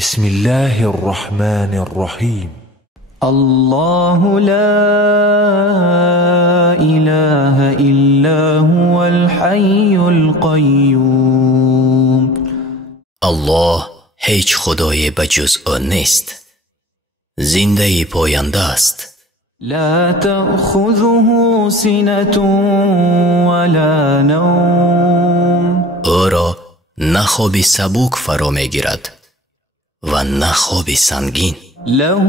بسم الله الرحمن الرحیم. الله لا إله إلا هو الحي القيوم. الله هیچ خدای بجز او نیست، زنده پاینده است. لا تأخذه سنة ولا نوم. او را نه خواب سبک فرا میگیرد و نه خواب سنگین. له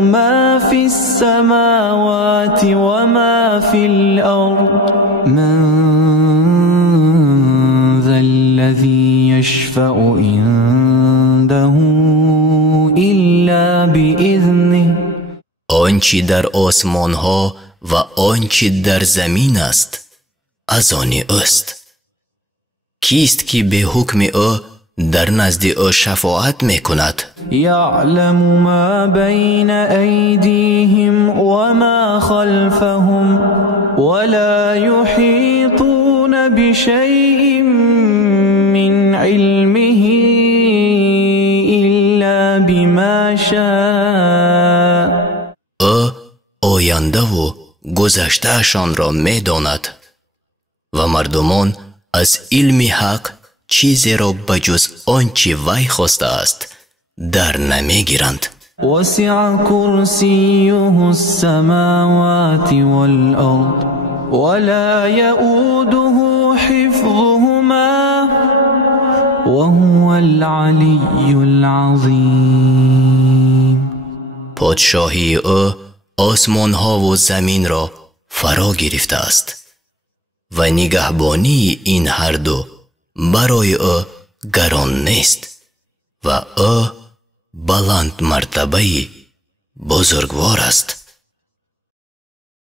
ما في السماوات وما في الأرض. من ذا الذي يشفع عنده إلا بإذنه. آنچه در آسمان ها و آنچه در زمین است از آن اوست. کیست که به حکم او در نزد او شفاعت میکند؟ يعلم ما بين أيديهم وما خلفهم ولا يحيطون بشيء من علمه إلا بما شاء. او آینده و گذشتهشان را میداند و مردمان از علم حق چیزی را بجز آنچه وی خواسته است در نمیگیرند. وسع كرسيه السماوات والأرض ولا يؤوده حفظهما وهو العلي العظيم. پادشاهی او آسمان ها و زمین را فرا گرفته است و نگهبانی این هر دو برای او گران نیست و او بلند مرتبه بزرگوار است.